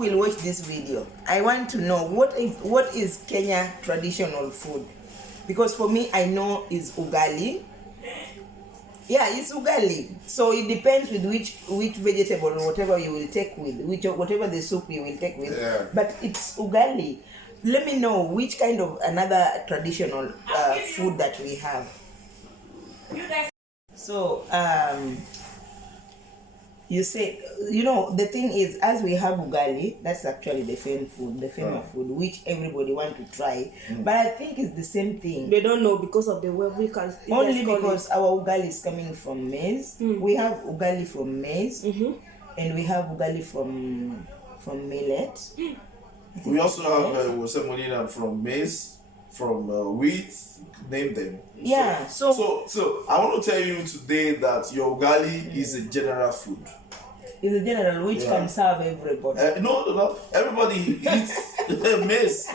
will watch this video, I want to know what is Kenya traditional food, because for me I know is ugali. Yeah, it's ugali. So it depends with which vegetable or whatever you will take with, whatever the soup you will take with. Yeah. But it's ugali. Let me know which kind of another traditional food that we have. So you said, the thing is, as we have ugali, that's actually the famous food, which everybody want to try. But I think it's the same thing. They don't know because of the way we can. Only because our ugali is coming from maize. We have ugali from maize, and we have ugali from millet. We also have semolina from maize, from wheat. Name them. Yeah. So I want to tell you today that your ugali is a general food. It's a general which can serve everybody. No. Everybody eats maize,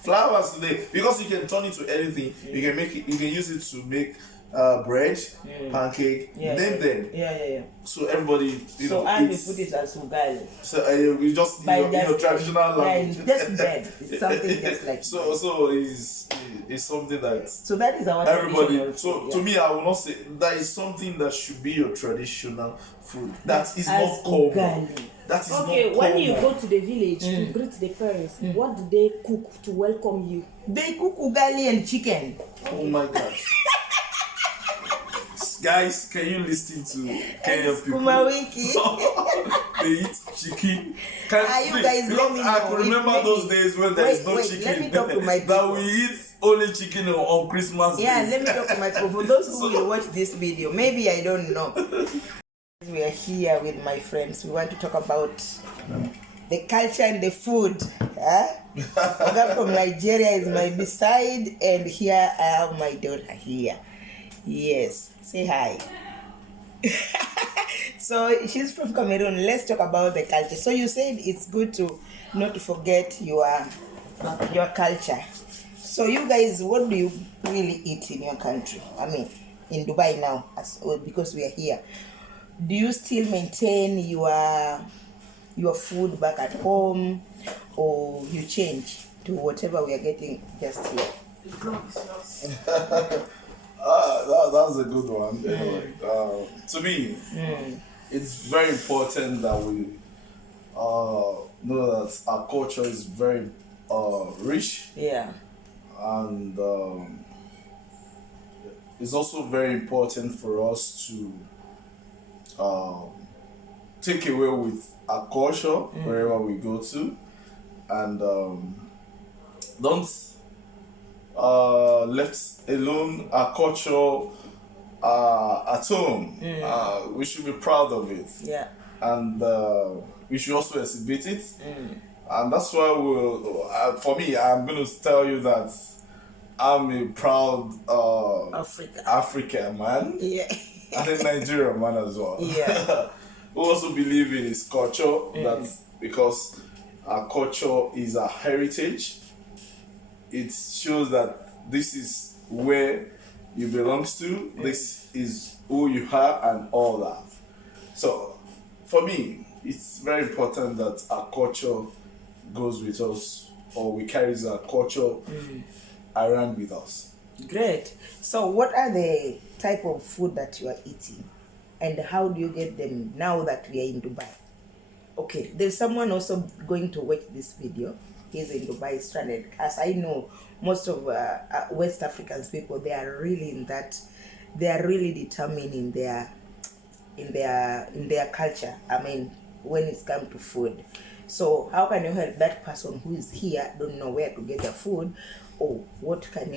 flowers today, because you can turn it to anything. You can make it. You can use it to make bread, pancake. Name them. Yeah. So everybody, and we put it as ugali. So we just traditional language. Just bread. It's something just like. So it's something that. So that is our everybody. So to me, I will not say that is something that should be your traditional food. That is not common. Ugali. That is not Okay, common. when you go to the village to greet the parents, what do they cook to welcome you? They cook ugali and chicken. Oh my God. Guys, can you listen to Kenyan people? Kumawiki. They eat chicken. You guys let me I know. can remember those days when there is no chicken. Let me talk to my that people. we eat only chicken on Christmas Yeah, days. let me talk to my people. For those who will watch this video, maybe I don't know. We are here with my friends. We want to talk about the culture and the food. Oga from Nigeria is my beside, and here I have my daughter here. Yes, say hi. So she's from Cameroon. Let's talk about the culture. So you said it's good to not to forget your culture. So you guys, what do you really eat in your country? I mean, in Dubai now, because we are here. Do you still maintain your food back at home, or you change to whatever we are getting just here? That's a good one. To me, it's very important that we know that our culture is very rich. Yeah. And it's also very important for us to take away with our culture wherever we go to, and don't left alone our culture at home. We should be proud of it. Yeah. And we should also exhibit it. And that's why for me, I'm going to tell you that I'm a proud African man. Yeah. And a Nigerian man as well. Yeah. Who also believe in his culture, that because our culture is our heritage, it shows that this is where you belong to, this is who you are, and all that. So for me, it's very important that our culture goes with us, or we carry our culture around with us. Great. So what are the type of food that you are eating, and how do you get them now that we are in Dubai? Okay, there's someone also going to watch this video. He's in Dubai stranded. As I know, most of West Africans people, they are really in that. They are really determined in their culture. I mean, when it's come to food. So how can you help that person who is here, don't know where to get their food, or what can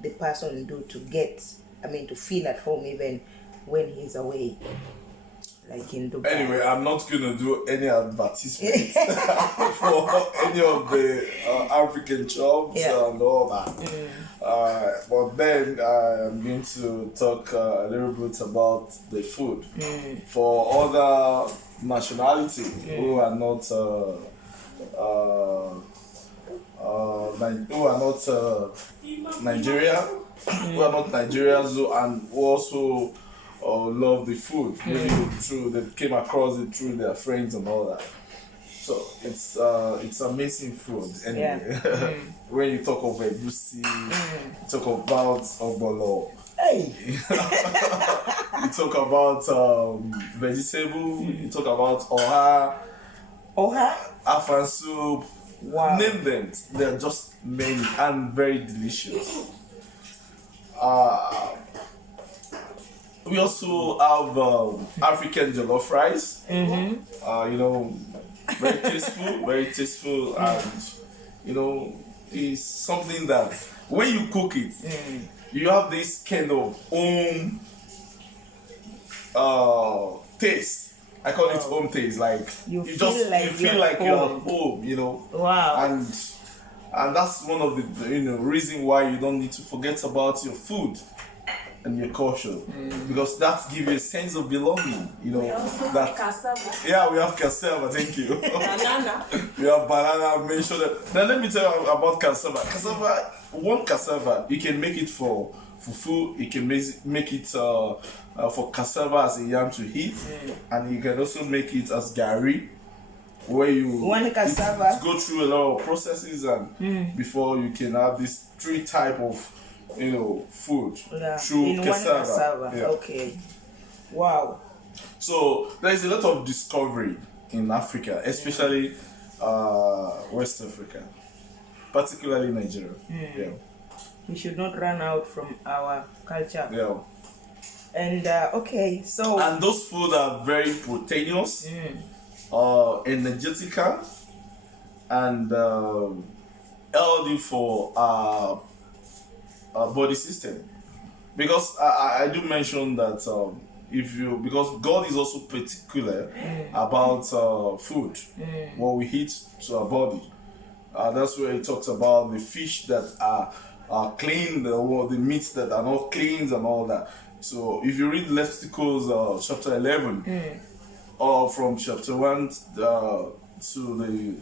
the person do to to feel at home even when he's away, like in Dubai? Anyway, I'm not going to do any advertisement for any of the African shops and all that. But then I'm going to talk a little bit about the food for other nationality who are not Nigeria, who are not Nigerians, and who also love the food. Maybe they came across it through their friends and all that. So it's amazing food anyway. When you talk of egusi, you talk about ogbolo, Hey. you talk about vegetable, you talk about oha, Oha. afan soup. Wow. Name them. They're just many and very delicious. We also have African jollof rice. You know, very tasteful, and you know, it's something that when you cook it, you have this kind of own taste. I call it home taste. Like You you feel like you feel you're like you're home. at home. You know. Wow. And that's one of the reason why you don't need to forget about your food and your culture, because that gives you a sense of belonging. You know that. Cassava, Yeah, we have cassava. Thank you. banana. We have banana. Mention that. Now let me tell you about cassava. One cassava, you can make it for food. You can make it for cassava as a yam to eat, and you can also make it as gari, where you One cassava. go through a lot of processes and before you can have this 3 type of food Yeah. through In one cassava. Yeah. Okay. Wow. So there is a lot of discovery in Africa, especially West Africa, particularly Nigeria. Yeah. We should not run out from our culture. Yeah. And okay, so And those food are very proteinous, energetical, and healthy for our body system. Because I do mention that because God is also particular about food, what we eat to our body. That's where He talks about the fish that are clean, the meats that are not clean, and all that. So if you read Leviticus chapter 11, or from chapter 1 to the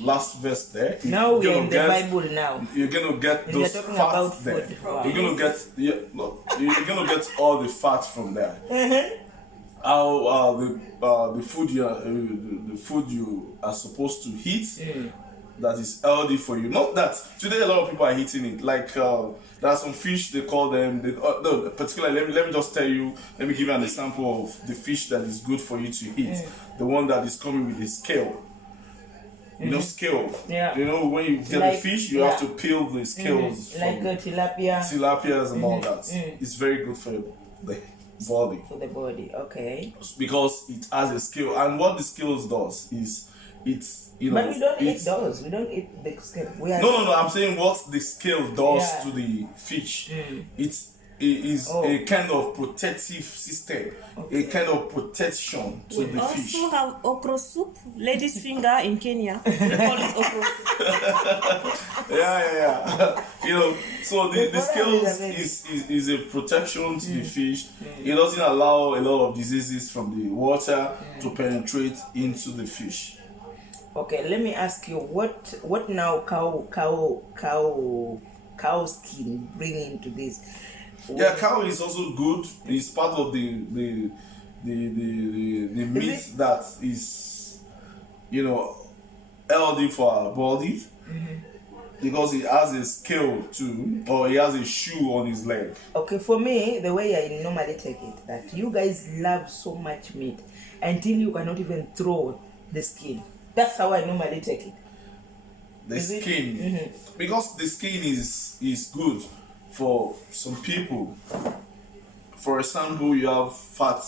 last verse there, now we're gonna in the get- Bible now. You're gonna get And we're those talking fats about there. food. Wow. You're gonna get you're gonna get all the fats from there. How the food the food you are supposed to eat that is healthy for you. Not that today a lot of people are eating it. Like there are some fish they call them. No, particularly let me just tell you. Let me give you an example of the fish that is good for you to eat. The one that is coming with the scale. You know scale. Yeah. You know when you get Like- the fish, you have to peel the scales Like from tilapia tilapias and all that. It's very good for the body for the body. Okay. because it has a scale, and what the scales does is it's But we don't eat it's- those. We don't eat the scale. We are No, I'm saying what the scale does Yeah. to the fish. It is Oh. a kind of protective system, a kind of protection to the fish. Also have okra soup, lady's finger in Kenya. We call it okra soup. Yeah. So the The scales product is is a protection to the fish. It doesn't allow a lot of diseases from the water to penetrate into the fish. Okay, let me ask you what now cow skin bring into this? Yeah, cow is also good. It's part of the meat it? that is, healthy for our body because it has a scale too, or he has a shoe on his leg. Okay, for me, the way I normally take it, that you guys love so much meat until you cannot even throw the skin. That's how I normally take it. The Is it? skin, because the skin is good for some people. For example, you have fat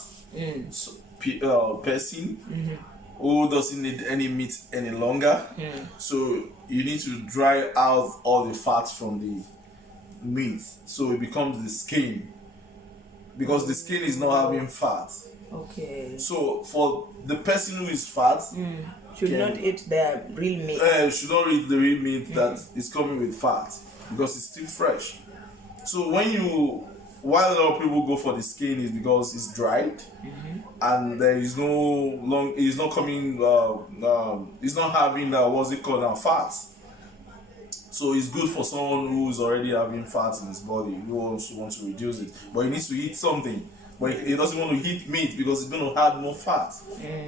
person who doesn't need any meat any longer. So you need to dry out all the fats from the meat, so it becomes the skin. Because the skin is not having fat. Okay. So for the person who is fat, Should Okay. not eat the real meat. should not eat the real meat that is coming with fat because it's still fresh. So why a lot of people go for the skin is because it's dried and there is it's not coming, it's not having what's it called now, fat. So it's good for someone who's already having fat in his body who also wants to reduce it, but he needs to eat something. But he doesn't want to eat meat because it's going to add more fat.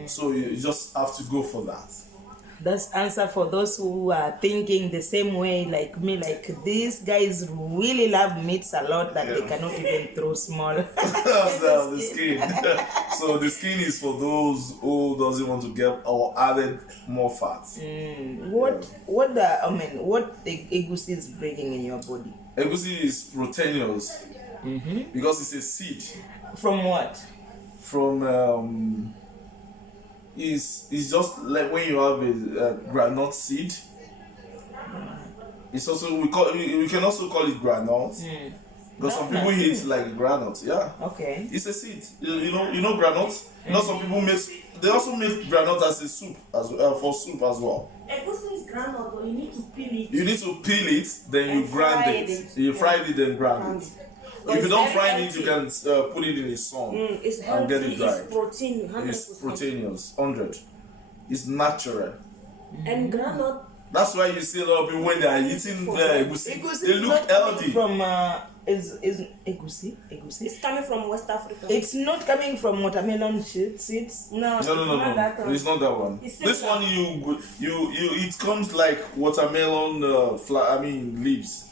So you just have to go for that. That's answer for those who are thinking the same way like me. Like these guys really love meats a lot that they Yeah. cannot even throw small. That's the skin. So the skin is for those who doesn't want to get or added more fat. What the egusi is bringing in your body? Egusi is proteinous because it's a seed From what? from it's just like when you have a granite seed. It's also we can also call it granite because some people eat it like granite. Yeah, Okay. it's a seed. You know granite. You know some people they also make granite as a soup for soup as well. Egusi is groundnut, but you need to peel it. You need to peel it, then you And grind fried it. it. You Yeah. fried it, then grind it. But If you it's don't very fry it, you can put it in the sun It's and healthy, get it dried. it's protein, 100%. It's proteinous, 100. It's natural. And groundnut, That's why you see a lot of people when they are eating egusi, Egusi they is look not coming healthy. from is egusi? it's coming from West Africa. It's not coming from watermelon seeds. no, No. That one. It's not that one. It's This similar. one it comes like watermelon leaves.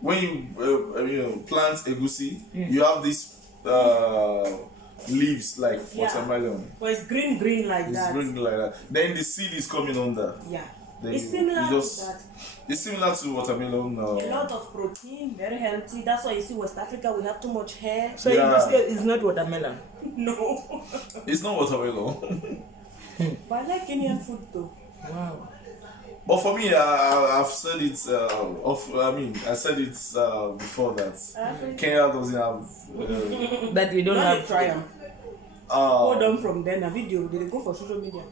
When you plant egusi, you have these leaves like Yeah. watermelon. But it's green like It's that. green like that. Then the seed is coming under. Yeah. Then It's you similar just- to that. It's similar to watermelon. A lot of protein, very healthy. That's why you see West Africa, we have too much hair. So Yeah. egusi is not watermelon. No. It's not watermelon. But I like Kenyan food though. Wow. But for me, I've said it. I said it before that Kenya doesn't have. That we don't Don't have. try them. Hold on from then a video. They go for social media.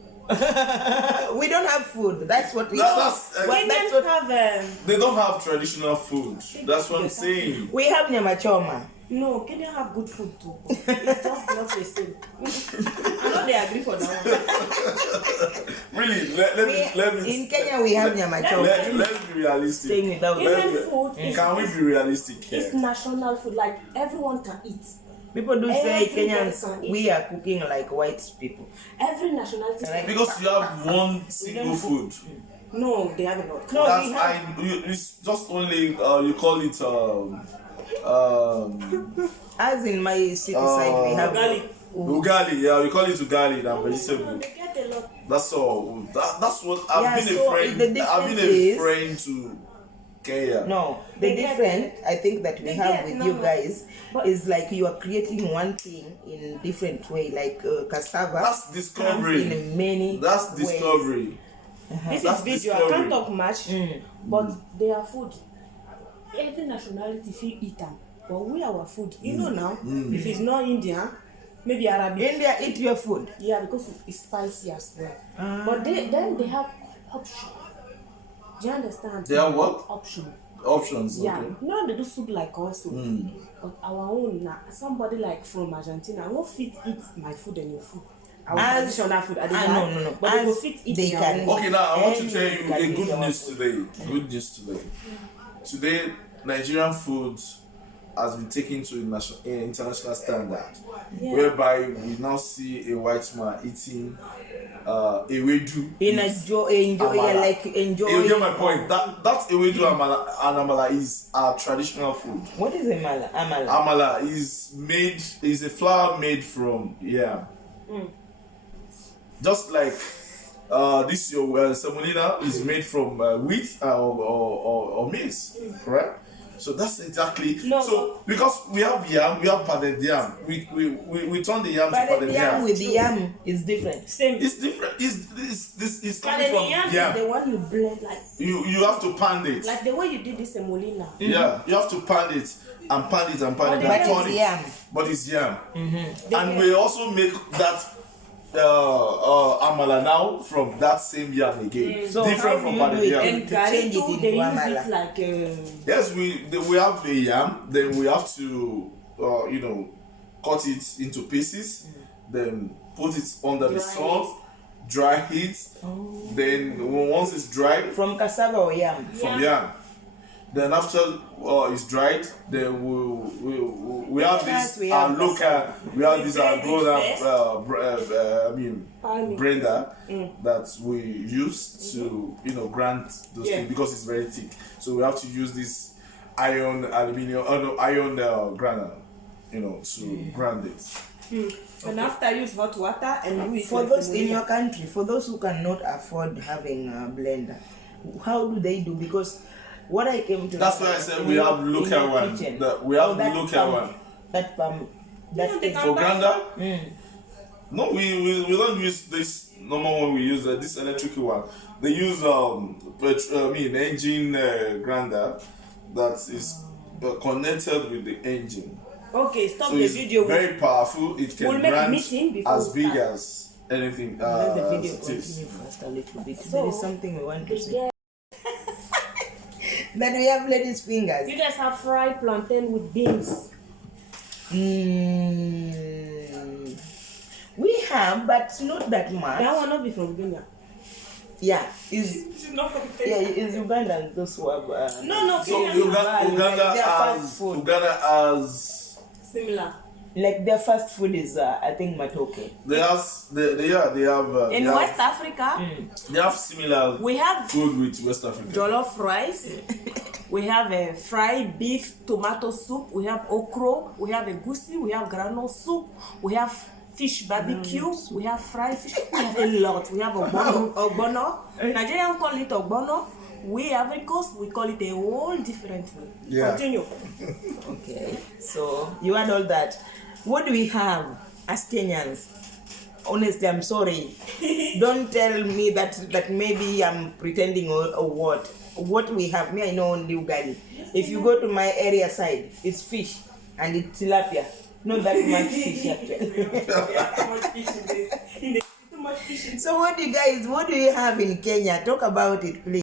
We don't have food. That's what we. That's Well, that's Kenyans what have They don't have traditional food. That's what I'm saying. we have. Nyama choma. no, Kenya have good food too. It's just not the same. I know they agree for that one. Really, let me. In Kenya we have nyama choma. Let's be realistic. Staying without. Kenyan food is, Can we be realistic it's here? national food. Like everyone can eat. People do say Every Kenyans person eats. we are cooking like white people. Every nationality. Right. Because you have one single food. No, they have a lot. No, That's we have. it's just only you call it As in my city side, we have Ugali. ugali. Yeah, we call it ugali than No, vegetable. they get a lot. That's all. That's what I've Yeah, been so a friend. the I've been difference a is- friend to Kenya. No, the They get different I think that we They have get with no, you no. guys But- is like you are creating one thing in different way, like cassava. That's comes discovery. in many. That's ways. discovery. This That's is video. I discovery. can't talk much, but their food. Every nationality feel eat them, but we our food. You know now, if it's not Indian, maybe Arabic. India eat your food. Yeah, because it's spicy as well. But then they have option. Do you understand? They have what? Option. Options. Yeah. Okay. No, they do soup like us. But our own, somebody like from Argentina, won't fit eat my food and your food. Our As- traditional food. I don't no. But they As will fit eat they their can. own. Okay, now I want to Any tell you a can good eat our news food. today. Good news today. Today, Nigerian food has been taken to an international standard, Yeah. whereby we now see a white man eating ewedu. Enjoy, Amala. like enjoy. You get my point. That ewedu amala is our traditional food. What is amala? Amala. Amala is a flour made from yam. Just like this your semolina is made from wheat or maize, correct? So that's exactly No, so because we have yam, we have pounded yam. We turn the yam to But the pounded yam yam. with the yam is different. Same. It's different. It's But coming the from yam is the yam. one you blend like You have to pound it. the way you did this semolina. Yeah, you have to pound it and pound it and pound it But and it's turn it. yam. But it's yam. They And get- we also make that amala now from that same yam again. So how Different do from you pounded do it? yam. And To gari change it too, into they use amala. it like Yes, we have the yam. Then we have to cut it into pieces. Then put it under the Dry sun, dry it. Then once it's dried From cassava or yam. from yam, Then after it's dried, then we have Yes, this we have local. We have this blend it grown-up Palmy. blender that we use to grind those Yeah. things because it's very thick. So we have to use this iron grinder, to grind it. And after use hot water and use For those in your country, for those who cannot afford having a blender, how do they do? Because what I came to That's know why I said in we your- have in local your one. kitchen- We have that local pump, one. That pump. That they is- can For grinder? Mm. No, we don't use this normal one. We use this electric one. They use engine grinder that is connected with the engine. Okay, stop So the it's video. very powerful. It can We'll make grind meeting before as we big start. as anything. Let the video as it is. continue first a little bit. So, there is something we want to They say. get- That we have ladies' fingers. You guys have fried plantain with beans. We have, but not that much. That one not be from Kenya. Yeah, is It's not from yeah, is Uganda those who have. No, So Kenya. Uganda their fast has food. Similar. Like their fast food is, I think, matoke. they have In West Africa, they have similar we have food with West Africa. jollof rice. We have a fried beef tomato soup. We have okro. We have a goosey. We have granola soup. We have fish barbecue. We have fried fish. We have a lot. We have ogbono. Nigerians call it ogbono. We Africans, we call it a whole different way. Yeah. Continue. Okay, so you had all that. What do we have as Kenyans? Honestly, I'm sorry. Don't tell me that maybe I'm pretending or what. What we have, me I know only ugali. If you go to my area side, it's fish and it's tilapia. Not that much fish actually. Too much fish in this. Too much fish in So what do you have in Kenya? Talk about it, please.